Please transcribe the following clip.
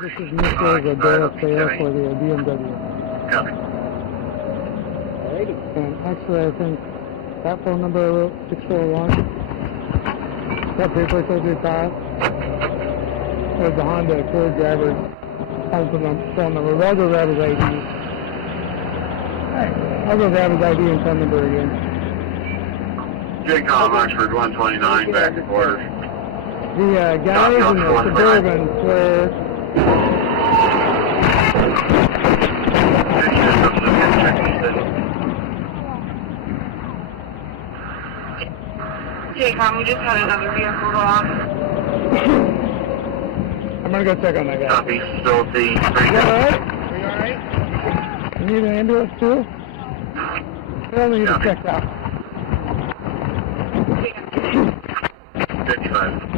This is Mr. Zadora Fair for the BMW. Copy. And actually, I think that phone number I wrote 641, that paper says it's out. There's the Honda Accord driver's phone number. But I'll go grab his ID. I'll go grab his ID and phone number again. JCOM Oxford 129, back to quarters. The guys in the Suburban were... JCOM, we just had another vehicle off. I'm gonna go check on that guy. Copy, still seeing You alright? You need an ambulance too? We only need to check out. 55.